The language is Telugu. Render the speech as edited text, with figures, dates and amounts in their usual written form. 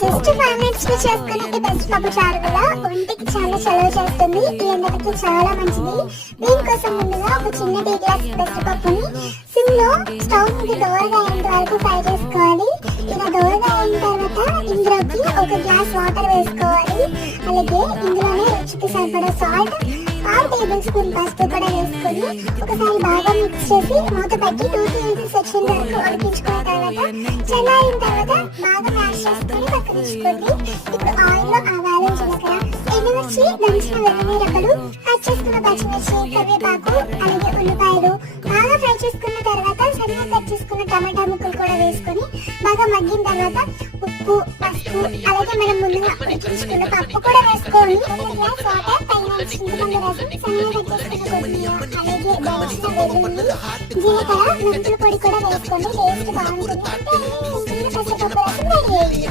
జస్ట్ 5 మినిట్స్ లో చేసుకునే ఈ బెస్ట్ పప్పు చారు కూడా ఒంటికి చాలా చలవ చేస్తుంది. ఈ ఎండలకి చాలా మంచిది. దీనికోసం ముందుగా ఒక చిన్న టీ గ్లాస్ బెస్ట్ పప్పుని సిమ్ లో స్టవ్ మీద దోరగా అయ్యేంత వరకు ఫ్రై చేసుకోవాలి. ఇలా దోరగా అయిన తర్వాత ఇందులోకి ఒక గ్లాస్ వాటర్ వేసుకోవాలి. అలాగే ఇందులోనే రుచికి సరిపడా సాల్ట్, 1/2 టేబుల్ స్పూన్ పసుపు కూడా వేసుకొని ఒకసారి బాగా మిక్స్ చేసి మూత పెట్టి 2 విజిల్స్ వచ్చిన వరకు ఉడికించుకున్న తర్వాత చల్లారిన తర్వాత బాగా మ్యాష్ చేసుకొని పక్కనించుకోండి. ఇప్పుడు ఆయిల్ లో ఆవాలు, జీలకర్ర, ఎండుమిర్చి, దంచిన వెల్లుల్లి రెబ్బలు, కట్ చేసుకున్న పచ్చిమిర్చి, కరివేపాకు, అలాగే ఉల్లిపాయలు బాగా ఫ్రై చేసుకున్న తర్వాత సన్నగా కట్ చేసుకున్న టమాటా ముక్కలు కూడా వేసుకొని బాగా మగ్గిన తర్వాత ఉప్పు, పసుపు, అలాగే మనం ముందుగా ఉడికించుకున్న పప్పు కూడా వేసుకోవాలి. గ్లాస్ వాటర్, పైన చింతపండు రసం, సన్నగా కట్ చేసుకున్న కొత్తిమీర, అలాగే దంచిన వెల్లుల్లి, జీలకర్ర, మెంతుల పొడి కూడా వేసుకోండి. టేస్ట్ బాగుంటుంది. పెసరపప్పు రసం రెడీ అయ్యింది.